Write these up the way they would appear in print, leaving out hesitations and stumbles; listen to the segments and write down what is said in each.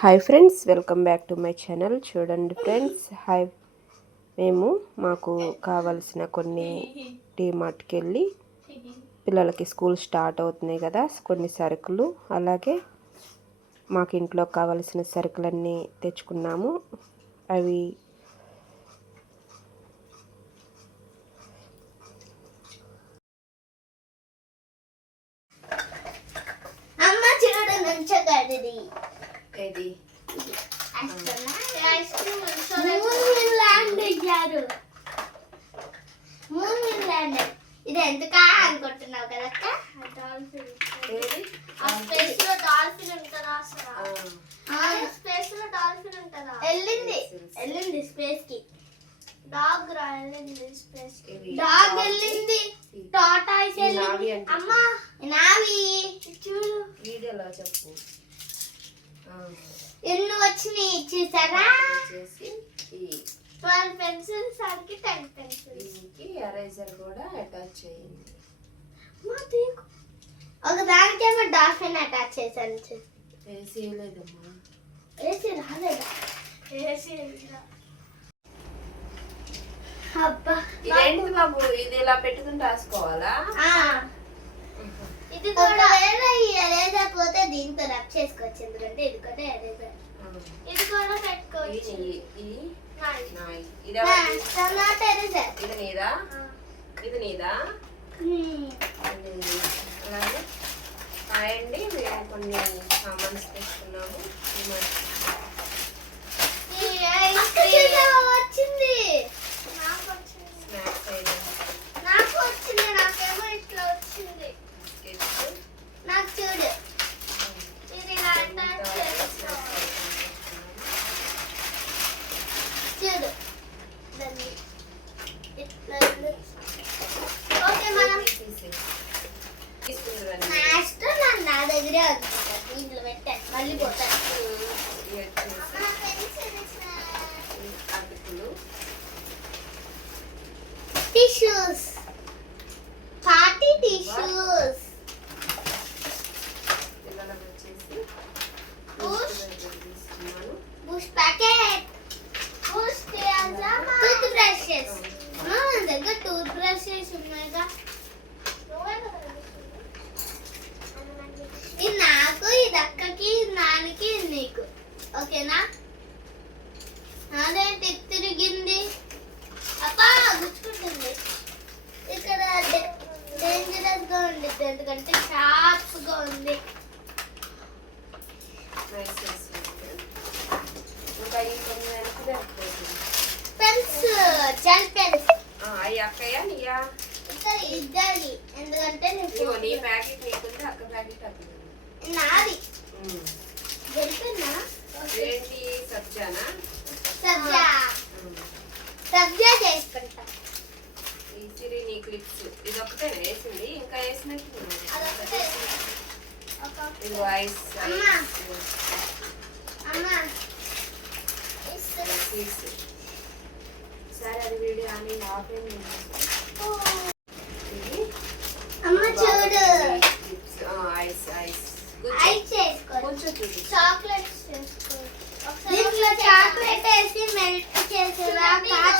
Hi friends, welcome back to my channel. చూడండి friends, మాకు కావాల్సిన కొన్ని డీమార్ట్కి వెళ్ళి పిల్లలకి స్కూల్ స్టార్ట్ అవుతున్నాయి కదా, కొన్ని సరుకులు, అలాగే మాకు ఇంట్లో కావాల్సిన సరుకులన్నీ తెచ్చుకున్నాము. అవి ఇది ఎందుకా అనుకుంటున్నావు కదా స్పేస్ లో డాల్ఫిన్ ఉంటుందా? స్పేస్ లో డాల్ఫిన్ ఉంటుందా? వెళ్ళింది స్పేస్ కి. డాగ్ వెళ్ళింది స్పేస్ కి. డాగ్ వెళ్ళింది. టాటాయిస్ వెళ్ళింది. అమ్మా నావి చూడు వీడియోలో చెప్పు. ఎన్ని వచ్చినాయి చూసారా? 12 పెన్సిల్స్ ఆడికి 10 పెన్సిల్స్. ఎరేజర్ కూడా అటాచ్ చేయండి. ఒక దానికేమో డాల్ఫిన్ అటాచ్ చేశాను. ఏసీ లేదమ్మా. ఏసీ రాలేదా? ఏసీ అబ్బా ఇదేంటి బాబు, ఇది ఇలా పెట్టుకుని రాసుకోవాలా? ఇది కూడా ఈ ఎరేజర్ పోతే దీంతో రబ్ చేసుకోవచ్చు, ఎందుకంటే ఇది కూడా ఎరేజర్. ఇది కూడా పెట్టుకోవచ్చు. ఇది నీదా? ఇది నీదా? అలాగే అండి, మేము కొన్ని సామాన్స్ తీసుకున్నాము. వచ్చింది స్నాక్స్ ఐటమ్స్, నాకు వచ్చింది. నాకేమో ఇట్లా వచ్చింది. నాకు చూడు, ఇది చూడు. ఓకే, మనం మాస్టర్ నా దగ్గరే అనుకుంటా. దీంట్లో పెట్టాను, మళ్ళీ పోతాను. Tissues, party tissues, Boost packet, Boost tooth brushes. మన దగ్గర టూత్ బ్రషెస్ ఉన్నాయిగా. ఇది నాకు, ఇది అక్కకి, నాన్నకి, నీకు. ఓకేనా? అదేంటి తిరిగింది? అబ్బా గుచ్చుకుంటుంది. ఇక్కడ డేంజరస్ గా ఉండిద్ది, ఎందుకంటే షార్ప్ గా ఉంది. Pens, gel pens. అక్కయ్యా నీయా? ఇద్దరి, ఎందుకంటే నీ ప్యాకెట్ నీకుంది, అక్క ప్యాకెట్ అక్క నాది. జరిపోయినా ఏంటి? సబ్జానా? సబ్జా చేసుకుంటా. ఈ నీ క్లిప్స్ ఇది ఒకటేనా వేసింది? ఇంకా వేసినట్టు ఇది ఐస్. సరే, అది వీడియో అని ఆపేయండి. అమ్మ చూడు, ఐస్ ఐస్ ఐస్ చేసుకో. కొంచెం చూడు. చాక్లెట్స్ చేసుకో. దీంట్లో చాక్లెట్ వేసి మెల్ట్ చేసేలా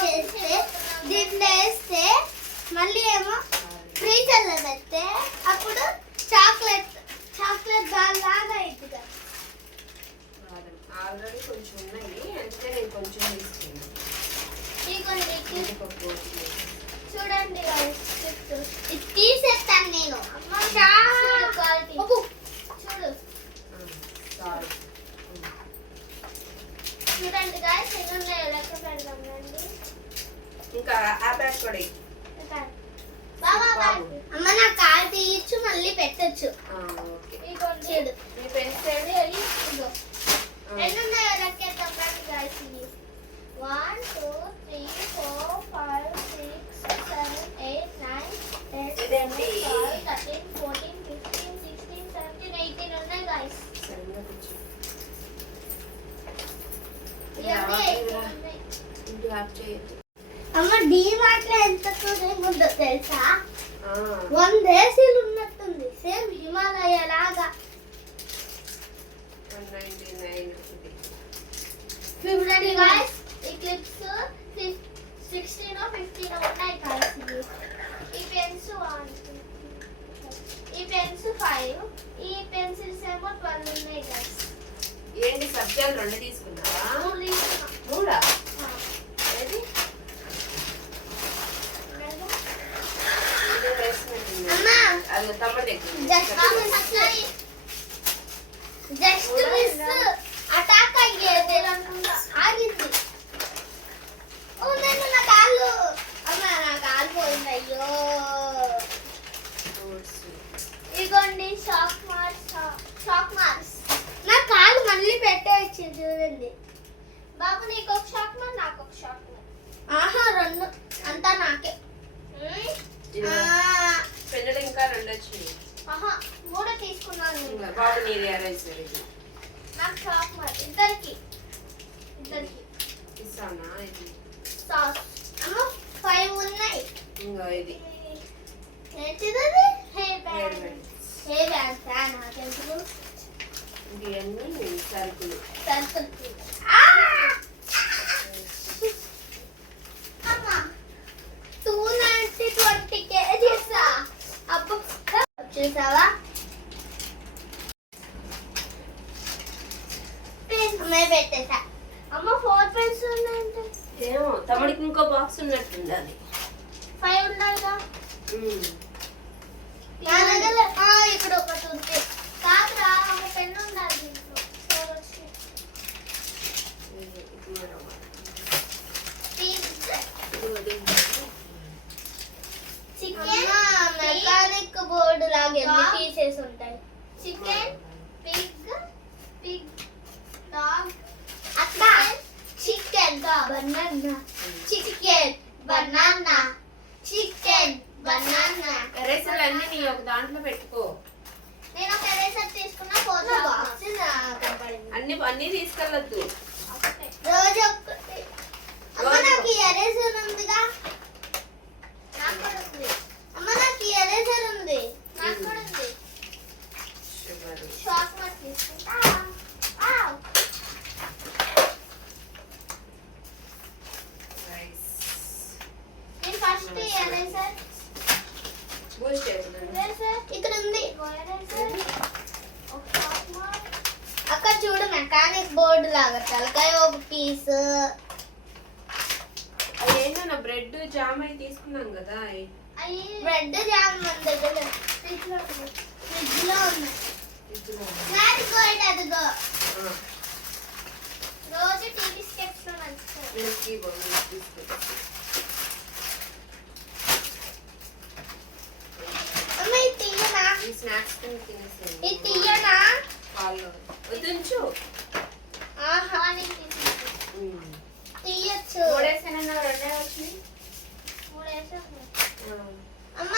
చేస్తే, దీంట్లో వేస్తే మళ్ళీ ఏమో ఫ్రీజర్ లో పెడితే అప్పుడు చాక్లెట్ బాల్ లాగా అవుతుంది. ఆల్రెడీ కొంచెం ఉన్నాయి, అంటే నేను కొంచెం తీసుకున్నాను. చూడండి, ఇది తీసేస్తాను నేను. చూడు చూడండి గాయస్, ఎన్ని లెక్క పెడదాం రండి. ఇంకా ఆ బ్యాగ్ కూడా అమ్మ నా కాలు తీయచ్చు, మళ్ళీ పెట్టచ్చు. చూడు, మీ ఫ్రెండ్స్ ఏమి ఎన్ని ఉన్నాయో లెక్కేద్దాం రండి గాయస్. 1 2 3 4 5 6 7 8 9 10 11 12 13 14 15 16 17 18 ఉన్నాయి గాయస్. అమ్మ డీమార్ట్ లో ఎంత కూలింగ్ ఉందో తెలుసా? 100 ఏసీలు ఉన్నట్టుంది, సేమ్ హిమాలయ లాగా. 99 చూడండి గాయ్స్ ఈ క్లిప్స్ 16 15 ఉన్నాయి గాయ్స్ ఈ పెన్స్ 1 ఈ పెన్స్ 5 ఈ పెన్సిల్స్ ఏమో 12 ఉన్నాయి గాయ్స్. ఏంటి సబ్జాలు 2 తీసుకున్నావా? 3 ఏది అమ్మా అది తమ్ముడు జస్ట్ మిస్ అటాక్ అయ్యేది ఆగింది. ఓ నేను నా కాళ్ళు అమ్మా నా కాలు పోయింది అయ్యో. ఇదిగోండి షాక్ మార్క్స్ నా కాలు మళ్ళీ పెట్టేయచ్చు చూడండి. బాబు నీకు ఒక షాక్ మార్ నాకు ఒక షాక్ మార్. ఆహా 2 అంతా నాకే. పెన్నులు ఇంకా 2 వచ్చినాయి. ఆహా 3 తీసుకున్నాను. బాబు నీది ఎరేజర్ ఇది. నాకు షాక్ మార్ ఇద్దరికి ఇస్తానా ఇది? సాస్ అమ్మ 5 ఉన్నాయి. ఇంకా ఇది ఏంటిది? హెయిర్ బ్యాండ్ నాకెందుకు ఇవన్నీ సరుకులు. అమ్మా 220 kgs అబ్బో చూసావా పెన్స్ పెట్టేసా. అమ్మ 4 పెన్స్ ఉన్నాయంటే ఏమో తమ్ముడికి ఇంకో బాక్స్ ఉన్నట్టుంది అది. 5 ఉండాలిగా. నా దగ్గర ఇక్కడ ఒకటి ఉంది కాదురా ఒక పెన్ ఉండాలి దీంట్లో. 4 వచ్చినాయి. చికెన్ మెకానిక్ బోర్డు లాగా ఎన్ని పీసెస్ ఉంటాయి. చికెన్ పిగ్ డాగ్ అట్లా చికెన్ బనానా ఎరేజర్లు అన్ని నీ ఒక దాంట్లో పెట్టుకో. నేను ఒక ఎరేజర్ తీసుకున్నా 4 బాక్స్ అన్ని తీసుకెళ్ళొద్దు. రోజు ఒక్కటి. అమ్మ నాకు ఈ ఎరేజర్ ఉందిగా. నాకు కూడా ఉంది. అమ్మ నాకు ఈ ఎరేజర్ ఉంది. నాకు కూడా ఉంది. షార్ట్ మార్క్ తీసుకుంటా. నేను ఫస్ట్ ఎరేజర్ ఇక్కడ ఉంది. అక్కడ చూడు మెకానిక్ బోర్డు లాగా తలకాయ ఒక పీస్. అదేంటో నా బ్రెడ్ జామ్ అయి తీసుకున్నాం కదా. బ్రెడ్ జామ్ మన దగ్గర ఫ్రిడ్జ్ లో ఉన్నాయి. మ్యారిగోల్డ్ అదిగో రోజు టీవీ స్టెప్స్ లో మంచిగా. అమ్మ ఇది తీయనా? ఈ స్నాక్స్ తినేసేయండి. ఇది తీయనా? పాలు వద్దుంచు. ఆహా తీయచ్చు. 3 వేసానన్నా 2 వచ్చినాయి. 3 వేసాను. అమ్మ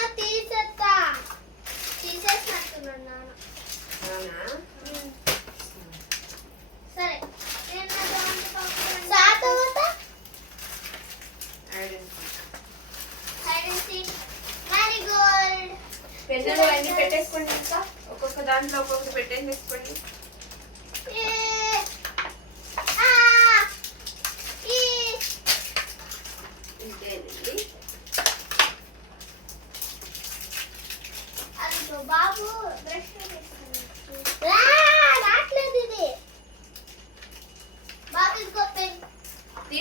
తీసేసినట్టున్నాను నాన్న. అవునా? సరే నేను తర్వాత మ్యారిగోల్డ్ పెన్నులు అన్ని పెట్టేసుకోండి. ఇంకా ఒక్కొక్క దాంట్లో ఒక్కొక్క పెట్టేసుకోండి. ఇంతేనండి. అదిగో బాబు బ్రష్ రాట్లేదు ఇది. బాబు ఇదిగో పెన్.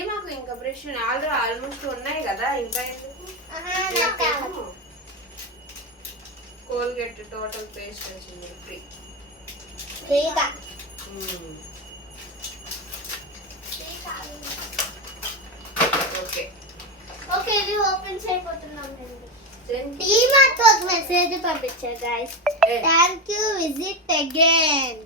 మాకు ఇంకా బ్రష్ ఆల్మోస్ట్ ఉన్నాయి కదా. ఇంకా ఎందుకు? కోల్గేట్ టోటల్ పేస్ట్ వచ్చింది ఫ్రీగా. ఓకే ఇది ఓపెన్ చేయబోతున్నాం. టీమాతో మెసేజ్ పంపించారు guys. Thank you visit again.